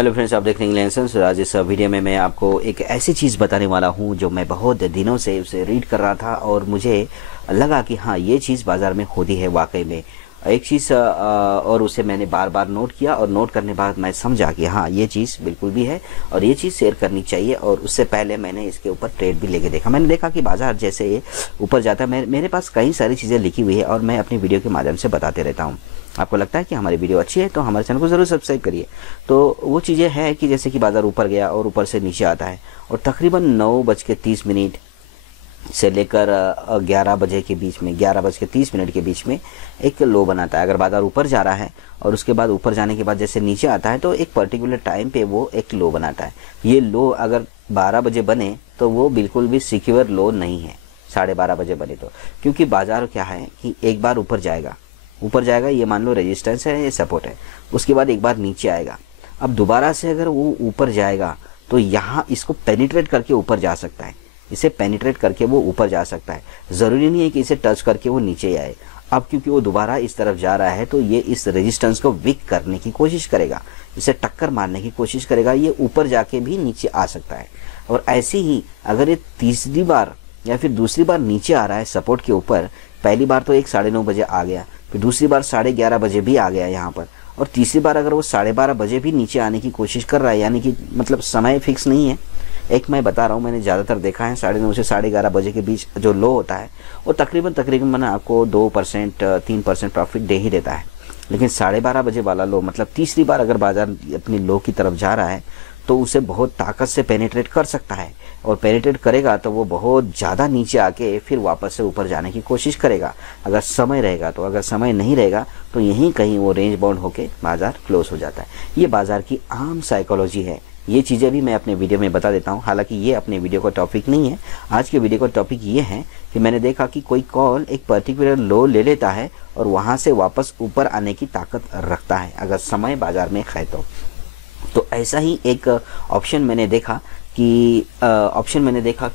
Hello friends, आप देख रहे हैं इंग्लैंड। आज इस वीडियो में मैं आपको एक ऐसी चीज़ बताने वाला हूं जो मैं बहुत दिनों से उसे रीड कर रहा था और मुझे लगा कि हाँ, ये चीज़ बाज़ार में होती है वाकई में। एक चीज़ और उसे मैंने बार बार नोट किया और नोट करने के बाद मैं समझा कि हाँ, ये चीज़ बिल्कुल भी है और ये चीज़ शेयर करनी चाहिए। और उससे पहले मैंने इसके ऊपर ट्रेड भी लेके देखा। मैंने देखा कि बाज़ार जैसे ऊपर जाता है, मेरे पास कई सारी चीज़ें लिखी हुई है और मैं अपनी वीडियो के माध्यम से बताते रहता हूँ। आपको लगता है कि हमारी वीडियो अच्छी है तो हमारे चैनल को ज़रूर सब्सक्राइब करिए। तो वो चीज़ें हैं कि जैसे कि बाज़ार ऊपर गया और ऊपर से नीचे आता है और तकरीबन 9:30 से लेकर 11 बजे के बीच में, 11:30 के बीच में एक लो बनाता है। अगर बाज़ार ऊपर जा रहा है और उसके बाद ऊपर जाने के बाद जैसे नीचे आता है तो एक पर्टिकुलर टाइम पे वो एक लो बनाता है। ये लो अगर 12 बजे बने तो वो बिल्कुल भी सिक्योर लो नहीं है। 12:30 बजे बने तो, क्योंकि बाज़ार क्या है कि एक बार ऊपर जाएगा, ये मान लो रेजिस्टेंस है, ये सपोर्ट है, उसके बाद एक बार नीचे आएगा। अब दोबारा से अगर वो ऊपर जाएगा तो यहाँ इसको पेनिट्रेट करके ऊपर जा सकता है, इसे पेनिट्रेट करके वो ऊपर जा सकता है। ज़रूरी नहीं है कि इसे टच करके वो नीचे आए। अब क्योंकि वो दोबारा इस तरफ जा रहा है तो ये इस रेजिस्टेंस को वीक करने की कोशिश करेगा, इसे टक्कर मारने की कोशिश करेगा। ये ऊपर जाके भी नीचे आ सकता है। और ऐसे ही अगर ये तीसरी बार या फिर दूसरी बार नीचे आ रहा है सपोर्ट के ऊपर, पहली बार तो एक 9:30 बजे आ गया, फिर दूसरी बार 11:30 बजे भी आ गया यहाँ पर, और तीसरी बार अगर वो 12:30 बजे भी नीचे आने की कोशिश कर रहा है, यानी कि मतलब समय फिक्स नहीं है। एक मैं बता रहा हूँ, मैंने ज़्यादातर देखा है 9:30 से 11:30 बजे के बीच जो लो होता है वो तकरीबन आपको 2% 3% प्रॉफिट दे ही देता है। लेकिन 12:30 बजे वाला लो, मतलब तीसरी बार अगर बाजार अपनी लो की तरफ जा रहा है तो उसे बहुत ताकत से पेनिट्रेट कर सकता है, और पेनिट्रेट करेगा तो वो बहुत ज़्यादा नीचे आके फिर वापस से ऊपर जाने की कोशिश करेगा, अगर समय रहेगा तो। अगर समय नहीं रहेगा तो यहीं कहीं वो रेंज बाउंड होके बाजार क्लोज हो जाता है। ये बाजार की आम साइकोलॉजी है। ये चीज़ें भी मैं अपने वीडियो में बता देता हूँ, हालांकि ये अपने वीडियो का टॉपिक नहीं है। आज के वीडियो का टॉपिक ये है कि मैंने देखा कि कोई कॉल एक पर्टिकुलर लो ले लेता है और वहाँ से वापस ऊपर आने की ताकत रखता है अगर समय बाजार में है तो ऐसा ही एक ऑप्शन मैंने देखा कि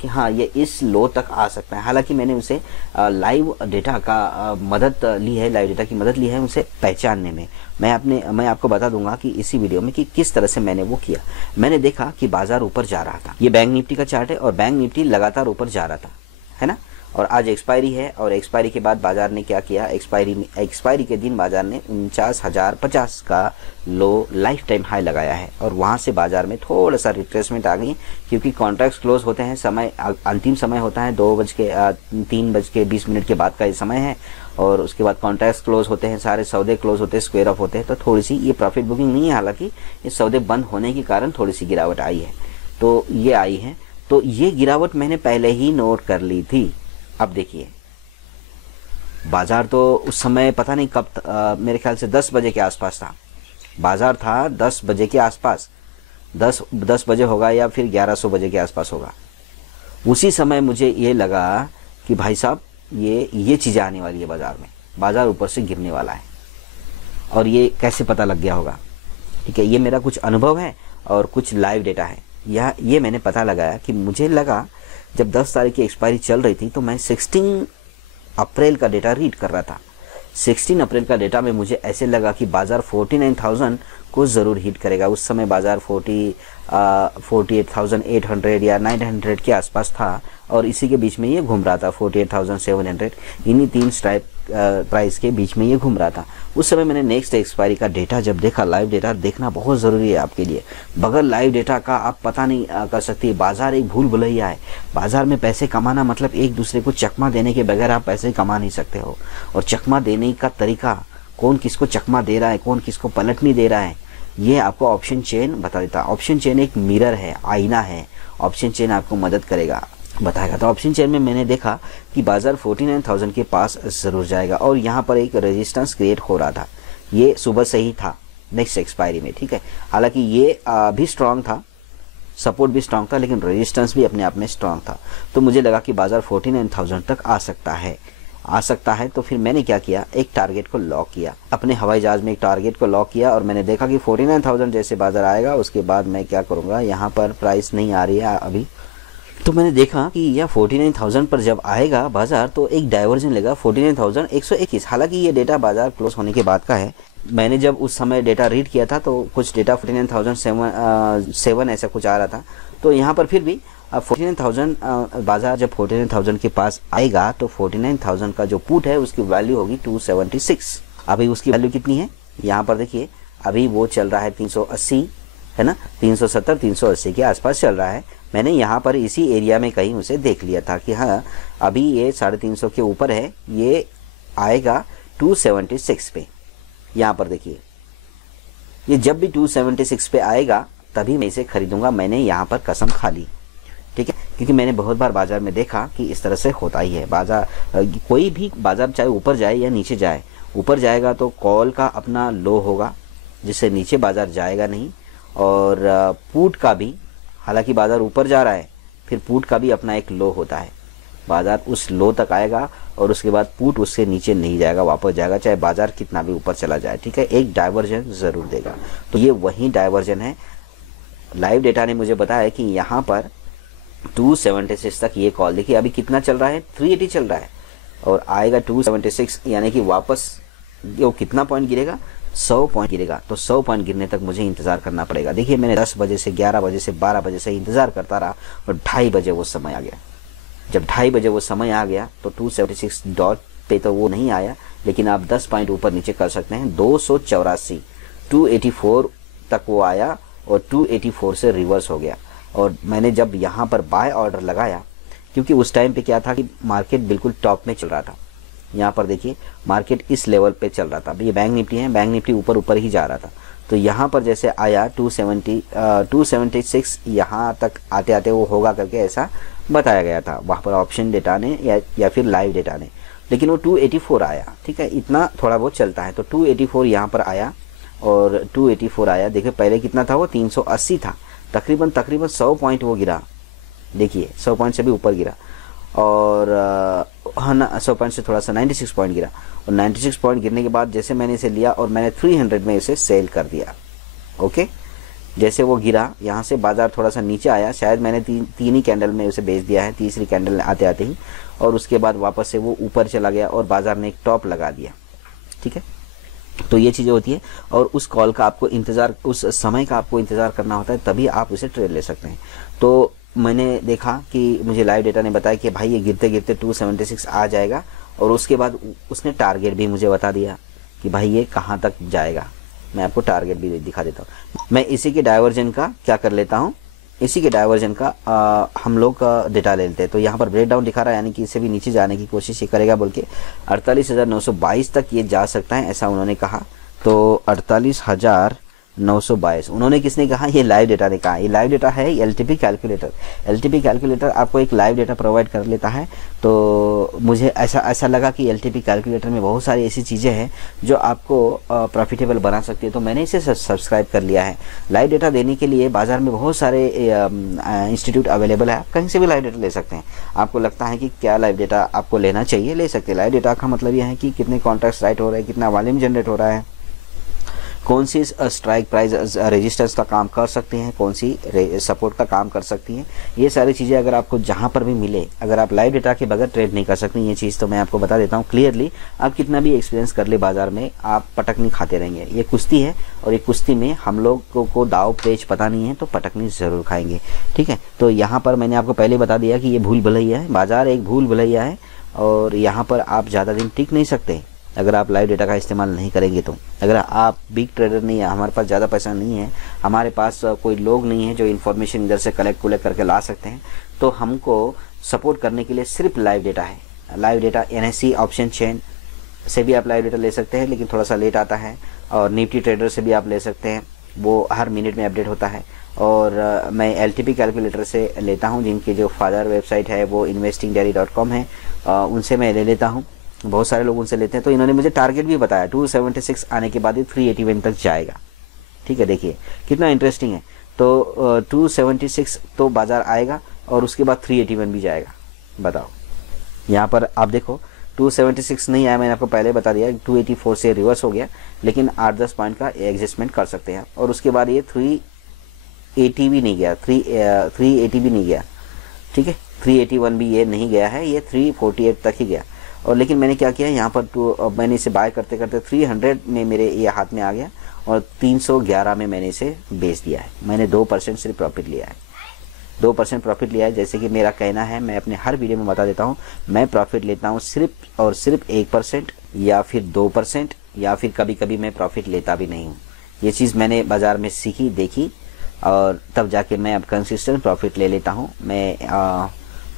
हाँ, ये इस लो तक आ सकता है। हालांकि मैंने उसे लाइव डेटा की मदद ली है उसे पहचानने में। मैं आपको बता दूंगा कि इसी वीडियो में कि किस तरह से मैंने वो किया। मैंने देखा कि बाजार ऊपर जा रहा था। ये बैंक निफ्टी का चार्ट है और बैंक निफ्टी लगातार ऊपर जा रहा था, है ना। और आज एक्सपायरी है और एक्सपायरी के बाद बाजार ने क्या किया, एक्सपायरी के दिन बाजार ने 49,050 का लो लाइफ टाइम हाई लगाया है। और वहां से बाजार में थोड़ा सा रिट्रेसमेंट आ गई, क्योंकि कॉन्ट्रैक्ट्स क्लोज होते हैं, समय अंतिम समय होता है 3:20 के बाद का ये समय है। और उसके बाद कॉन्ट्रैक्ट्स क्लोज होते हैं, सारे सौदे क्लोज होते हैं, स्क्वायर ऑफ होते हैं। तो थोड़ी सी ये प्रॉफिट बुकिंग नहीं है, हालांकि ये सौदे बंद होने के कारण थोड़ी सी गिरावट आई है। तो ये आई है, तो ये गिरावट मैंने पहले ही नोट कर ली थी। अब देखिए, बाजार तो उस समय पता नहीं कब मेरे ख्याल से 10 बजे के आसपास था। बाजार था 10 बजे के आसपास, 10 बजे होगा या फिर 1100 बजे के आसपास होगा। उसी समय मुझे ये लगा कि भाई साहब, ये चीज़ें आने वाली है बाजार में, बाजार ऊपर से गिरने वाला है। और ये कैसे पता लग गया होगा, ठीक है। ये मेरा कुछ अनुभव है और कुछ लाइव डेटा है। ये मैंने पता लगाया कि मुझे लगा, जब 10 तारीख की एक्सपायरी चल रही थी तो मैं 16 अप्रैल का डेटा रीड कर रहा था। 16 अप्रैल का डेटा में मुझे ऐसे लगा कि बाजार 49,000 को ज़रूर हिट करेगा। उस समय बाजार 48,800 या 900 के आसपास था और इसी के बीच में ये घूम रहा था, 48,700, इन्हीं 3 स्ट्राइक प्राइस के बीच में ये घूम रहा था। उस समय मैंने नेक्स्ट एक्सपायरी का डेटा जब देखा, लाइव डेटा देखना बहुत ज़रूरी है आपके लिए। बगैर लाइव डेटा का आप पता नहीं कर सकती। बाजार एक भूल भुलैया है। बाजार में पैसे कमाना मतलब एक दूसरे को चकमा देने के बगैर आप पैसे कमा नहीं सकते हो। और चकमा देने का तरीका, कौन किसको चकमा दे रहा है, कौन किसको पलट नहीं दे रहा है, ये आपको ऑप्शन चेन बता देता है। ऑप्शन चेन एक मिरर है, आईना है। ऑप्शन चेन आपको मदद करेगा, बताएगा। तो ऑप्शन चेन में मैंने देखा कि बाजार 49,000 के पास ज़रूर जाएगा और यहाँ पर एक रेजिस्टेंस क्रिएट हो रहा था। ये सुबह से ही था नेक्स्ट एक्सपायरी में, ठीक है। हालांकि ये भी स्ट्रांग था, सपोर्ट भी स्ट्रांग था, लेकिन रेजिस्टेंस भी अपने आप में स्ट्रांग था। तो मुझे लगा कि बाजार 49,000 तक आ सकता है। तो फिर मैंने क्या किया, एक टारगेट को लॉक किया, अपने हवाई जहाज में एक टारगेट को लॉक किया। और मैंने देखा कि 49,000 जैसे बाजार आएगा उसके बाद मैं क्या करूँगा, यहाँ पर प्राइस नहीं आ रही है अभी, तो मैंने देखा कि यह 49,000 पर जब आएगा बाजार तो एक डाइवर्जन लेगा 49,121। हालांकि ये डेटा बाजार क्लोज होने के बाद का है, मैंने जब उस समय डेटा रीड किया था तो कुछ डेटा 49,007 ऐसा कुछ आ रहा था। तो यहाँ पर फिर भी 49,000 बाजार जब 49,000 के पास आएगा तो 49,000 का जो पुट है उसकी वैल्यू होगी 276। अभी उसकी वैल्यू कितनी है यहाँ पर देखिए, अभी वो चल रहा है 380 है ना, 370 380 के आसपास चल रहा है। मैंने यहाँ पर इसी एरिया में कहीं उसे देख लिया था कि हाँ अभी ये 350 के ऊपर है, ये आएगा 276 पे। यहाँ पर देखिए ये जब भी 276 पे आएगा तभी मैं इसे खरीदूंगा। मैंने यहाँ पर कसम खा ली, ठीक है, क्योंकि मैंने बहुत बार बाजार में देखा कि इस तरह से होता ही है। बाजार कोई भी बाजार चाहे ऊपर जाए या नीचे जाए, ऊपर जाएगा तो कॉल का अपना लो होगा जिससे नीचे बाजार जाएगा नहीं, और पुट का भी, हालांकि बाजार ऊपर जा रहा है फिर पुट का भी अपना एक लो होता है। बाजार उस लो तक आएगा और उसके बाद पुट उससे नीचे नहीं जाएगा, वापस जाएगा चाहे बाजार कितना भी ऊपर चला जाए, ठीक है, एक डाइवर्जन जरूर देगा। तो ये वही डाइवर्जन है। लाइव डेटा ने मुझे बताया कि यहाँ पर 276 तक ये कॉल देखिए अभी कितना चल रहा है, 380 चल रहा है और आएगा 276, यानी कि वापस वो कितना पॉइंट गिरेगा, 100 पॉइंट गिरेगा। तो 100 पॉइंट गिरने तक मुझे इंतजार करना पड़ेगा। देखिए मैंने 10 बजे से 11 बजे से 12 बजे से इंतजार करता रहा और 2:30 बजे वो समय आ गया। जब 2:30 बजे वो समय आ गया तो 276 डॉट पे तो वो नहीं आया, लेकिन आप 10 पॉइंट ऊपर नीचे कर सकते हैं। 284 284 तक वो आया और 284 से रिवर्स हो गया। और मैंने जब यहाँ पर बाय ऑर्डर लगाया, क्योंकि उस टाइम पे क्या था कि मार्केट बिल्कुल टॉप में चल रहा था। यहाँ पर देखिए मार्केट इस लेवल पे चल रहा था। ये बैंक निफ्टी है, बैंक निफ्टी ऊपर ऊपर ही जा रहा था। तो यहाँ पर जैसे आया 276 यहाँ तक आते आते वो होगा करके ऐसा बताया गया था वहाँ पर ऑप्शन डेटा ने या फिर लाइव डेटा ने, लेकिन वो 284 आया, ठीक है, इतना थोड़ा बहुत चलता है। तो 284 यहाँ पर आया और 284 आया। देखिए पहले कितना था, वो 380 था, तकरीबन 100 पॉइंट वो गिरा। देखिए 100 पॉइंट से भी ऊपर गिरा और हाँ ना 100 पॉइंट से थोड़ा सा 96 पॉइंट गिरा। और 96 पॉइंट गिरने के बाद जैसे मैंने इसे लिया और मैंने 300 में इसे सेल कर दिया। ओके, जैसे वो गिरा यहाँ से बाजार थोड़ा सा नीचे आया, शायद मैंने तीन ही कैंडल में उसे बेच दिया है, तीसरी कैंडल आते आते ही, और उसके बाद वापस से वो ऊपर चला गया और बाजार ने एक टॉप लगा दिया, ठीक है। तो ये चीज़ें होती है और उस कॉल का आपको इंतज़ार, उस समय का आपको इंतज़ार करना होता है, तभी आप उसे ट्रेड ले सकते हैं। तो मैंने देखा कि मुझे लाइव डेटा ने बताया कि भाई ये गिरते गिरते 276 आ जाएगा और उसके बाद उसने टारगेट भी मुझे बता दिया कि भाई ये कहाँ तक जाएगा। मैं आपको टारगेट भी दिखा देता हूँ। मैं इसी के डाइवर्जन का क्या कर लेता हूँ, इसी के डाइवर्जन का हम लोग का डेटा ले लेते हैं। तो यहाँ पर ब्रेक डाउन दिखा रहा है, यानी कि इससे भी नीचे जाने की कोशिश ये करेगा बोल के 48,922 तक ये जा सकता है, ऐसा उन्होंने कहा। तो 48,922 उन्होंने किसने कहा, ये लाइव डेटा ने कहा। ये लाइव डेटा है एलटीपी कैलकुलेटर। एलटीपी कैलकुलेटर आपको एक लाइव डेटा प्रोवाइड कर लेता है। तो मुझे ऐसा लगा कि एलटीपी कैलकुलेटर में बहुत सारी ऐसी चीज़ें हैं जो आपको प्रॉफिटेबल बना सकती है, तो मैंने इसे सब्सक्राइब कर लिया है। लाइव डेटा देने के लिए बाजार में बहुत सारे इंस्टीट्यूट अवेलेबल है, आप कहीं से भी लाइव डेटा ले सकते हैं। आपको लगता है कि क्या लाइव डेटा आपको लेना चाहिए, ले सकते हैं। लाइव डेटा का मतलब यह है कि कितने कॉन्ट्रैक्ट्स राइट हो रहे हैं, कितना वॉल्यूम जनरेट हो रहा है, कौन सी स्ट्राइक प्राइस रजिस्टर्स का काम कर सकती हैं, कौन सी सपोर्ट का काम कर सकती हैं। ये सारी चीज़ें अगर आपको जहाँ पर भी मिले, अगर आप लाइव डेटा के बगैर ट्रेड नहीं कर सकते, ये चीज़ तो मैं आपको बता देता हूँ क्लियरली। आप कितना भी एक्सपीरियंस कर ले बाजार में, आप पटकनी खाते रहेंगे। ये कुश्ती है और ये कुश्ती में हम लोग को दाव पेच पता नहीं है तो पटकनी ज़रूर खाएंगे, ठीक है। तो यहाँ पर मैंने आपको पहले बता दिया कि ये भूल भुलैया है, बाजार एक भूल भुलैया है और यहाँ पर आप ज़्यादा दिन टिक नहीं सकते अगर आप लाइव डेटा का इस्तेमाल नहीं करेंगे। तो अगर आप बिग ट्रेडर नहीं है, हमारे पास ज़्यादा पैसा नहीं है, हमारे पास कोई लोग नहीं है जो इन्फॉर्मेशन इधर से कलेक्ट करके ला सकते हैं, तो हमको सपोर्ट करने के लिए सिर्फ लाइव डेटा है। Live data NSE option chain से भी आप लाइव डेटा ले सकते हैं, लेकिन थोड़ा सा लेट आता है। और निफ्टी ट्रेडर से भी आप ले सकते हैं, वो हर मिनट में अपडेट होता है। और मैं LTP कैलकुलेटर से लेता हूँ, जिनकी जो फादर वेबसाइट है वो investingdiary.com है, उनसे मैं ले लेता हूँ। बहुत सारे लोग उनसे लेते हैं। तो इन्होंने मुझे टारगेट भी बताया, 276 आने के बाद ये 381 तक जाएगा, ठीक है। देखिए कितना इंटरेस्टिंग है। तो 276 तो बाजार आएगा और उसके बाद 381 भी जाएगा। बताओ, यहाँ पर आप देखो 276 नहीं आया, मैंने आपको पहले बता दिया, 284 से रिवर्स हो गया, लेकिन 8-10 पॉइंट का एडजस्टमेंट कर सकते हैं। और उसके बाद ये 380 भी नहीं गया, 380 भी नहीं गया, ठीक है। 381 भी ये नहीं गया है, ये 348 तक ही गया। और लेकिन मैंने क्या किया यहाँ पर तो मैंने इसे बाय करते करते 300 में मेरे ये हाथ में आ गया और 311 में मैंने इसे बेच दिया है। मैंने 2% सिर्फ प्रॉफिट लिया है, 2% प्रॉफिट लिया है। जैसे कि मेरा कहना है, मैं अपने हर वीडियो में बता देता हूँ, मैं प्रॉफिट लेता हूँ सिर्फ और सिर्फ 1% या फिर 2%, या फिर कभी कभी मैं प्रॉफिट लेता भी नहीं हूँ। ये चीज़ मैंने बाज़ार में सीखी, देखी, और तब जाके मैं अब कंसिस्टेंट प्रॉफिट ले लेता हूँ। मैं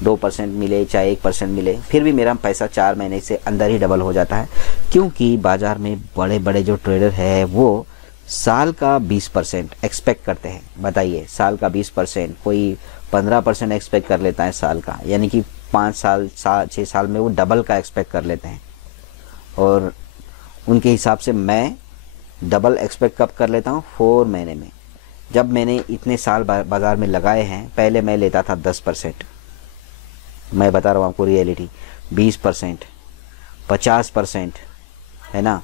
2% मिले चाहे 1% मिले, फिर भी मेरा पैसा 4 महीने से अंदर ही डबल हो जाता है। क्योंकि बाज़ार में बड़े बड़े जो ट्रेडर है वो साल का 20% एक्सपेक्ट करते हैं। बताइए, साल का 20%, कोई 15% एक्सपेक्ट कर लेता है साल का, यानी कि 5 साल 6 साल में वो डबल का एक्सपेक्ट कर लेते हैं। और उनके हिसाब से मैं डबल एक्सपेक्ट कब कर लेता हूँ? 4 महीने में। जब मैंने इतने साल बाज़ार में लगाए हैं, पहले मैं लेता था 10%, मैं बता रहा हूँ आपको रियलिटी, 20%, 50%, है ना,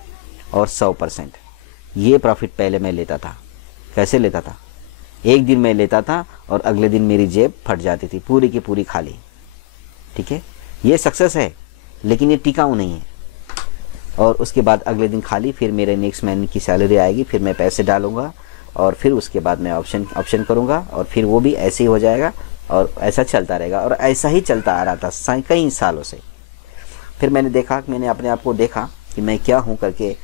और 100%। ये प्रॉफिट पहले मैं लेता था। कैसे लेता था? एक दिन मैं लेता था और अगले दिन मेरी जेब फट जाती थी, पूरी की पूरी खाली। ठीक है, ये सक्सेस है, लेकिन ये टिकाऊ नहीं है। और उसके बाद अगले दिन खाली, फिर मेरे नेक्स्ट महीने की सैलरी आएगी, फिर मैं पैसे डालूंगा और फिर उसके बाद मैं ऑप्शन करूंगा और फिर वो भी ऐसे ही हो जाएगा और ऐसा चलता रहेगा। और ऐसा ही चलता आ रहा था कई सालों से। फिर मैंने अपने आप को देखा कि मैं क्या हूँ करके,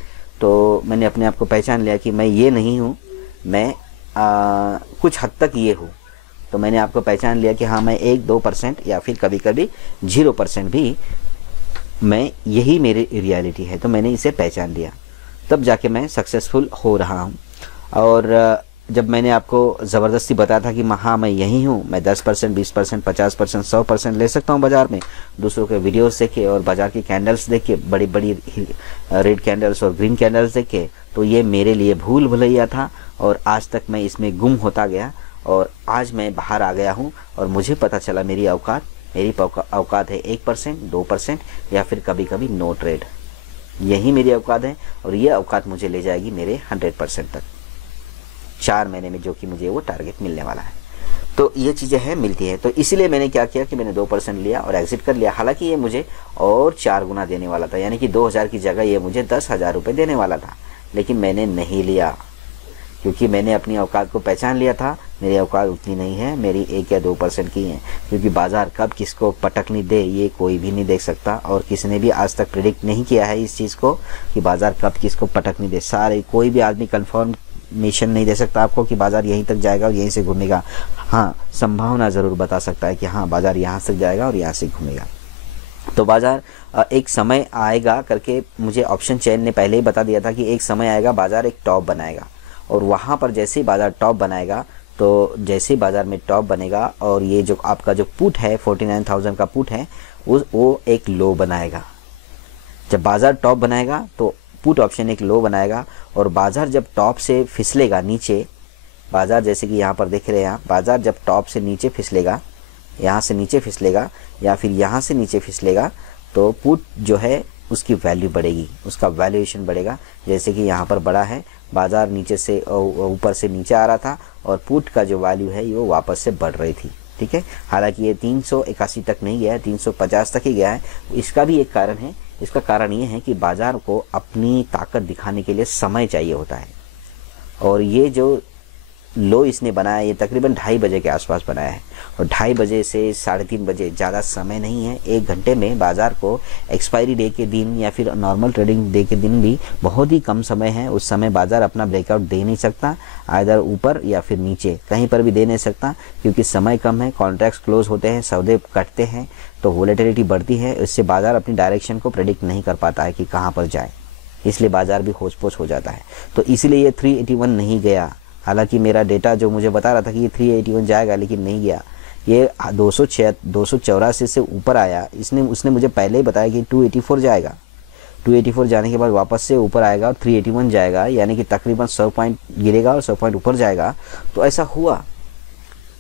तो मैंने अपने आप को पहचान लिया कि मैं ये नहीं हूँ, मैं कुछ हद तक ये हूँ। तो मैंने आपको पहचान लिया कि हाँ, मैं 1-2% या फिर कभी कभी 0% भी, मैं यही मेरी रियलिटी है। तो मैंने इसे पहचान लिया, तब जाके मैं सक्सेसफुल हो रहा हूँ। और जब मैंने आपको ज़बरदस्ती बताया था कि हाँ मैं यही हूँ, मैं 10%, 20%, 50%, 100% ले सकता हूँ बाज़ार में, दूसरों के वीडियोस देख के और बाज़ार की कैंडल्स देख के, बड़ी बड़ी रेड कैंडल्स और ग्रीन कैंडल्स देख के, तो ये मेरे लिए भूल भुलैया था। और आज तक मैं इसमें गुम होता गया और आज मैं बाहर आ गया हूँ और मुझे पता चला मेरी औकात है 1%, 2% या फिर कभी कभी नो ट्रेड। यही मेरी औकात है और ये औकात मुझे ले जाएगी मेरे 100% तक 4 महीने में, जो कि मुझे वो टारगेट मिलने वाला है। तो ये चीज़ें हैं, मिलती है। तो इसीलिए मैंने क्या किया कि मैंने 2% लिया और एग्जिट कर लिया। हालांकि ये मुझे और 4 गुना देने वाला था, यानी कि 2000 की जगह ये मुझे 10,000 रुपये देने वाला था, लेकिन मैंने नहीं लिया क्योंकि मैंने अपनी औकात को पहचान लिया था। मेरी औकात उतनी नहीं है, मेरी 1 या 2% की है। क्योंकि बाज़ार कब किसको पटकनी दे ये कोई भी नहीं देख सकता, और किसी ने भी आज तक प्रिडिक्ट नहीं किया है इस चीज़ को कि बाज़ार कब किसको पटकनी दे। कोई भी आदमी कन्फर्मेशन नहीं दे सकता आपको कि बाज़ार यहीं तक जाएगा और यहीं से घूमेगा। हाँ, संभावना ज़रूर बता सकता है कि हाँ बाज़ार यहाँ से जाएगा और यहाँ से घूमेगा। तो बाज़ार एक समय आएगा करके मुझे ऑप्शन चेन ने पहले ही बता दिया था कि एक समय आएगा बाज़ार एक टॉप बनाएगा, और वहाँ पर जैसे ही बाज़ार टॉप बनाएगा, तो जैसे ही बाज़ार में टॉप बनेगा और ये जो आपका जो पुट है 49,000 का पुट है वो एक लो बनाएगा। जब बाज़ार टॉप बनाएगा तो पुट ऑप्शन एक लो बनाएगा, और बाज़ार जब टॉप से फिसलेगा नीचे, बाज़ार जैसे कि यहाँ पर देख रहे हैं आप, बाज़ार जब टॉप से नीचे फिसलेगा, यहाँ से नीचे फिसलेगा या फिर यहाँ से नीचे फिसलेगा, तो पुट जो है उसकी वैल्यू बढ़ेगी, उसका वैल्यूएशन बढ़ेगा। जैसे कि यहाँ पर बढ़ा है, बाज़ार नीचे से ऊपर से नीचे आ रहा था और पुट का जो वैल्यू है वो वापस से बढ़ रही थी। ठीक है, हालांकि ये 381 तक नहीं गया है, 350 तक ही गया है। इसका भी एक कारण है, इसका कारण ये है कि बाज़ार को अपनी ताकत दिखाने के लिए समय चाहिए होता है, और ये जो लो इसने बनाया ये तकरीबन 2:30 बजे के आसपास बनाया है, और 2:30 बजे से 3:30 बजे ज़्यादा समय नहीं है। 1 घंटे में बाज़ार को एक्सपायरी डे के दिन या फिर नॉर्मल ट्रेडिंग डे के दिन भी बहुत ही कम समय है। उस समय बाज़ार अपना ब्रेकआउट दे नहीं सकता, आइदर ऊपर या फिर नीचे, कहीं पर भी दे नहीं सकता, क्योंकि समय कम है, कॉन्ट्रैक्ट्स क्लोज होते हैं, सौदे कटते हैं, तो वोलेटिलिटी बढ़ती है। इससे बाज़ार अपनी डायरेक्शन को प्रेडिक्ट नहीं कर पाता है कि कहाँ पर जाए, इसलिए बाज़ार भी होच पोच हो जाता है। तो इसलिए ये 381 नहीं गया। हालांकि मेरा डेटा जो मुझे बता रहा था कि ये 381 जाएगा, लेकिन नहीं गया। ये 284 से ऊपर आया। उसने मुझे पहले ही बताया कि 284 जाएगा। 284 जाने के बाद वापस से ऊपर आएगा और 381 जाएगा, यानी कि तकरीबन 100 पॉइंट गिरेगा और 100 पॉइंट ऊपर जाएगा। तो ऐसा हुआ,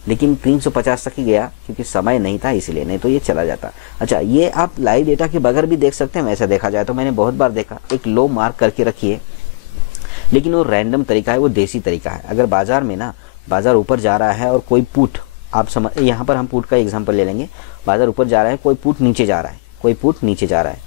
लेकिन 350 तक ही गया क्योंकि समय नहीं था, इसीलिए, नहीं तो ये चला जाता। अच्छा, ये आप लाइव डेटा के बगैर भी देख सकते हैं। वैसा देखा जाए तो मैंने बहुत बार देखा, एक लो मार्क करके रखिए, लेकिन वो रैंडम तरीका है, वो देसी तरीका है। अगर बाज़ार में ना, बाज़ार ऊपर जा रहा है और कोई पुट, आप समझ, यहाँ पर हम पुट का एग्जांपल ले लेंगे। बाज़ार ऊपर जा रहा है, कोई पुट नीचे जा रहा है, कोई पुट नीचे जा रहा है,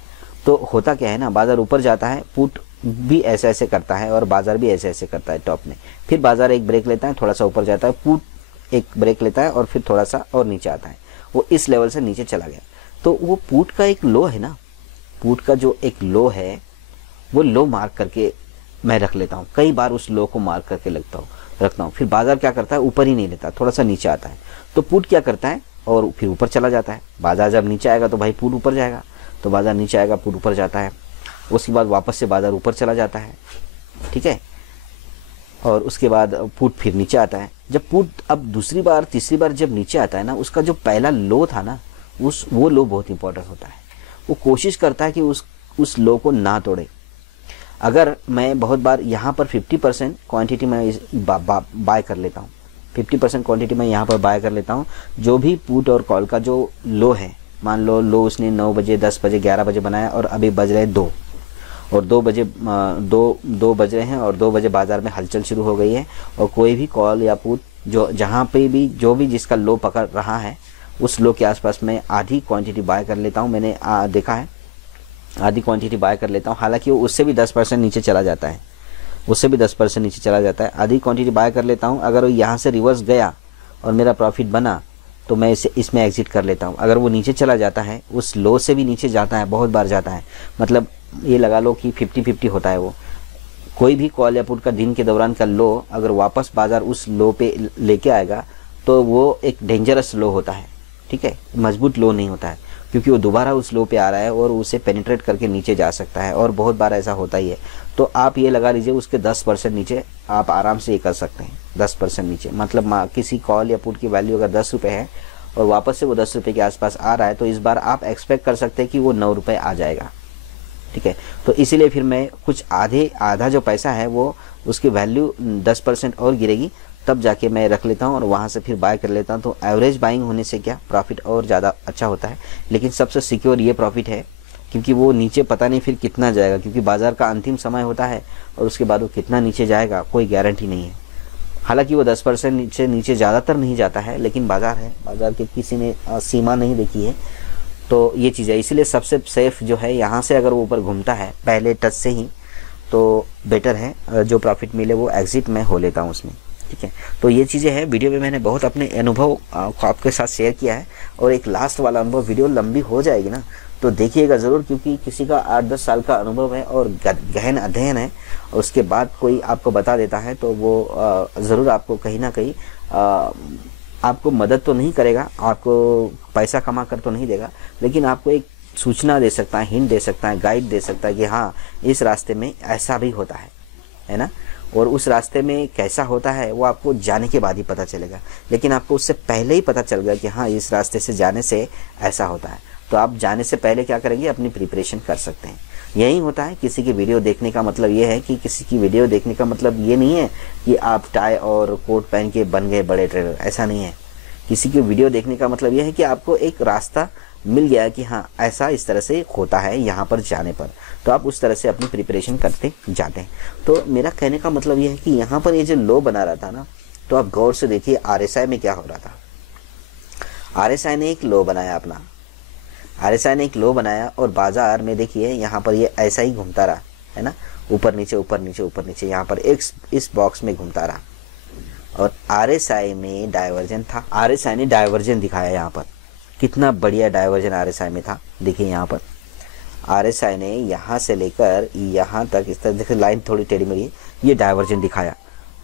तो होता क्या है ना, बाजार ऊपर जाता है, पुट भी ऐसे ऐसे करता है और बाजार भी ऐसे ऐसे करता है टॉप में, फिर बाजार एक ब्रेक लेता है, थोड़ा सा ऊपर जाता है, पुट एक ब्रेक लेता है और फिर थोड़ा सा और नीचे आता है, वो इस लेवल से नीचे चला गया। तो वो पुट का एक लो है ना, पुट का जो एक लो है वो लो मार्क करके मैं रख लेता हूँ, कई बार उस लो को मार्क करके रखता हूँ। फिर बाजार क्या करता है, ऊपर ही नहीं लेता, थोड़ा सा नीचे आता है, तो पुट क्या करता है और फिर ऊपर चला जाता है। बाजार जब नीचे आएगा तो भाई पुट ऊपर जाएगा, तो बाजार नीचे आएगा पुट ऊपर जाता है, उसके बाद वापस से बाजार ऊपर चला जाता है, ठीक है, और उसके बाद पुट फिर नीचे आता है। जब पुट अब दूसरी बार तीसरी बार जब नीचे आता है ना, उसका जो पहला लो था ना, वो लो बहुत इंपॉर्टेंट होता है। वो कोशिश करता है कि उस लो को ना तोड़े। अगर मैं बहुत बार यहाँ पर 50% क्वांटिटी में बाय कर लेता हूँ, 50% क्वांटिटी में यहाँ पर बाय कर लेता हूँ। जो भी पुट और कॉल का जो लो है, मान लो उसने 9 बजे 10 बजे 11 बजे बनाया और अभी बज रहे 2 और 2 बजे 2 बज रहे हैं और 2 बजे बाजार में हलचल शुरू हो गई है, और कोई भी कॉल या पुट जो जहाँ पे भी जो भी जिसका लो पकड़ रहा है, उस लो के आसपास मैं आधी क्वांटिटी बाय कर लेता हूँ। मैंने देखा है, आधी क्वांटिटी बाय कर लेता हूँ, हालांकि वो उससे भी 10% नीचे चला जाता है, उससे भी 10% नीचे चला जाता है। आधी क्वांटिटी बाय कर लेता हूँ। अगर वो यहाँ से रिवर्स गया और मेरा प्रॉफिट बना तो मैं इसमें एग्जिट कर लेता हूँ। अगर वो नीचे चला जाता है, उस लो से भी नीचे जाता है, बहुत बार जाता है, मतलब ये लगा लो कि 50-50 होता है। वो कोई भी कॉल या पुट का दिन के दौरान का लो अगर वापस बाजार उस लो पे लेके आएगा तो वो एक डेंजरस लो होता है, ठीक है, मजबूत लो नहीं होता है, क्योंकि वो दोबारा उस लो पे आ रहा है और उसे पेनिट्रेट करके नीचे जा सकता है, और बहुत बार ऐसा होता ही है। तो आप ये लगा लीजिए उसके 10% नीचे आप आराम से ये कर सकते हैं। 10% नीचे मतलब किसी कॉल या पुट की वैल्यू अगर 10 रुपये है और वापस से वो 10 रुपये के आसपास आ रहा है, तो इस बार आप एक्सपेक्ट कर सकते हैं कि वो 9 रुपये आ जाएगा, ठीक है। तो इसीलिए फिर मैं कुछ आधा जो पैसा है वो उसकी वैल्यू 10% और गिरेगी, तब जाके मैं रख लेता हूँ और वहाँ से फिर बाय कर लेता हूँ। तो एवरेज बाइंग होने से क्या प्रॉफिट और ज़्यादा अच्छा होता है, लेकिन सबसे सिक्योर ये प्रॉफिट है, क्योंकि वो नीचे पता नहीं फिर कितना जाएगा, क्योंकि बाजार का अंतिम समय होता है और उसके बाद वो कितना नीचे जाएगा कोई गारंटी नहीं है। हालांकि वो 10% नीचे ज़्यादातर नहीं जाता है, लेकिन बाजार है, बाजार की किसी ने सीमा नहीं देखी है, तो ये चीज़ है। इसीलिए सबसे सेफ जो है, यहाँ से अगर वो ऊपर घूमता है पहले टच से ही तो बेटर है, जो प्रॉफिट मिले वो एग्जिट में हो लेता हूँ उसमें, ठीक है। तो ये चीज़ें हैं, वीडियो में मैंने बहुत अपने अनुभव को आपके साथ शेयर किया है, और एक लास्ट वाला अनुभव, वीडियो लंबी हो जाएगी ना तो देखिएगा ज़रूर, क्योंकि किसी का 8-10 साल का अनुभव है और गहन अध्ययन है, और उसके बाद कोई आपको बता देता है तो वो ज़रूर आपको कहीं ना कहीं आपको मदद तो नहीं करेगा, आपको पैसा कमा कर तो नहीं देगा, लेकिन आपको एक सूचना दे सकता है, हिंट दे सकता है, गाइड दे सकता है कि हाँ इस रास्ते में ऐसा भी होता है ना। और उस रास्ते में कैसा होता है वो आपको जाने के बाद ही पता चलेगा, लेकिन आपको उससे पहले ही पता चल गया कि हाँ इस रास्ते से जाने से ऐसा होता है, तो आप जाने से पहले क्या करेंगे, अपनी प्रिपरेशन कर सकते हैं। यही होता है, किसी की वीडियो देखने का मतलब ये है कि किसी की वीडियो देखने का मतलब ये नहीं है कि आप टाई और कोट पहन के बन गए बड़े ट्रेडर, ऐसा नहीं है। किसी की वीडियो देखने का मतलब ये है कि आपको एक रास्ता मिल गया कि हाँ ऐसा इस तरह से होता है यहाँ पर जाने पर, तो आप उस तरह से अपनी प्रिपरेशन करते जाते हैं। तो मेरा कहने का मतलब ये है कि यहाँ पर ये जो लो बना रहा था ना, तो आप गौर से देखिए RSI में क्या हो रहा था। RSI ने एक लो बनाया अपना, RSI ने एक लो बनाया, और बाजार में देखिए यहाँ पर ये ऐसा ही घूमता रहा है ना, ऊपर नीचे ऊपर नीचे ऊपर नीचे, यहाँ पर इस बॉक्स में घूमता रहा, और RSI में डाइवर्जन था, RSI ने डाइवर्जन दिखाया। यहाँ पर कितना बढ़िया डाइवर्जन RSI में था, देखिए यहाँ पर RSI ने यहाँ से लेकर यहाँ तक इस तरह, देखिए लाइन थोड़ी टेढ़ी मेढ़ी, ये डाइवर्जन दिखाया,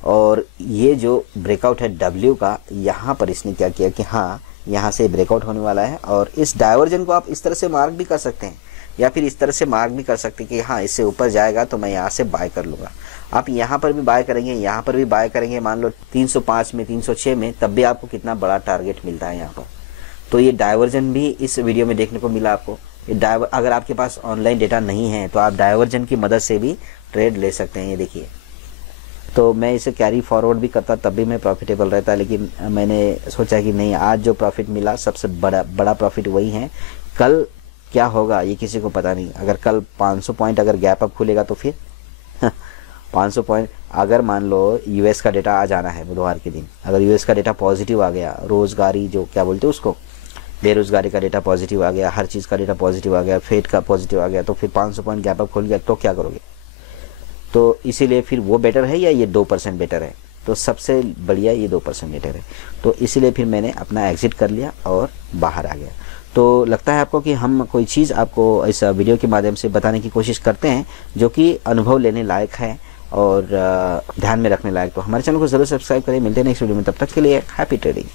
और ये जो ब्रेकआउट है W का, यहाँ पर इसने क्या किया कि हाँ यहाँ से ब्रेकआउट होने वाला है, और इस डाइवर्जन को आप इस तरह से मार्क भी कर सकते हैं, या फिर इस तरह से मार्क भी कर सकते हैं कि हाँ इससे ऊपर जाएगा तो मैं यहाँ से बाय कर लूँगा। आप यहाँ पर भी बाय करेंगे, यहाँ पर भी बाय करेंगे, मान लो 305 में 306 में, तब भी आपको कितना बड़ा टारगेट मिलता है यहाँ पर। तो ये डाइवर्जन भी इस वीडियो में देखने को मिला आपको। अगर आपके पास ऑनलाइन डेटा नहीं है तो आप डाइवर्जन की मदद से भी ट्रेड ले सकते हैं। ये देखिए, तो मैं इसे कैरी फॉरवर्ड भी करता तब भी मैं प्रॉफिटेबल रहता, लेकिन मैंने सोचा कि नहीं, आज जो प्रॉफिट मिला सबसे बड़ा प्रॉफिट वही है। कल क्या होगा ये किसी को पता नहीं। अगर कल 500 पॉइंट अगर गैप अप खुलेगा तो फिर 500 पॉइंट, अगर मान लो यूएस का डेटा आ जाना है बुधवार के दिन, अगर यूएस का डेटा पॉजिटिव आ गया, रोजगारी जो क्या बोलते हैं उसको, बेरोजगारी का डेटा पॉजिटिव आ गया, हर चीज़ का डेटा पॉजिटिव आ गया, फेड का पॉजिटिव आ गया, तो फिर 500 पॉइंट गैप अप खुल गया तो क्या करोगे? तो इसीलिए फिर वो बेटर है या ये 2% बेटर है? तो सबसे बढ़िया ये 2% बेटर है। तो इसीलिए फिर मैंने अपना एग्जिट कर लिया और बाहर आ गया। तो लगता है आपको कि हम कोई चीज़ आपको इस वीडियो के माध्यम से बताने की कोशिश करते हैं जो कि अनुभव लेने लायक है और ध्यान में रखने लायक। तो हमारे चैनल को ज़रूर सब्सक्राइब करें। मिलते हैं नेक्स्ट वीडियो में, तब तक के लिए हैप्पी ट्रेडिंग।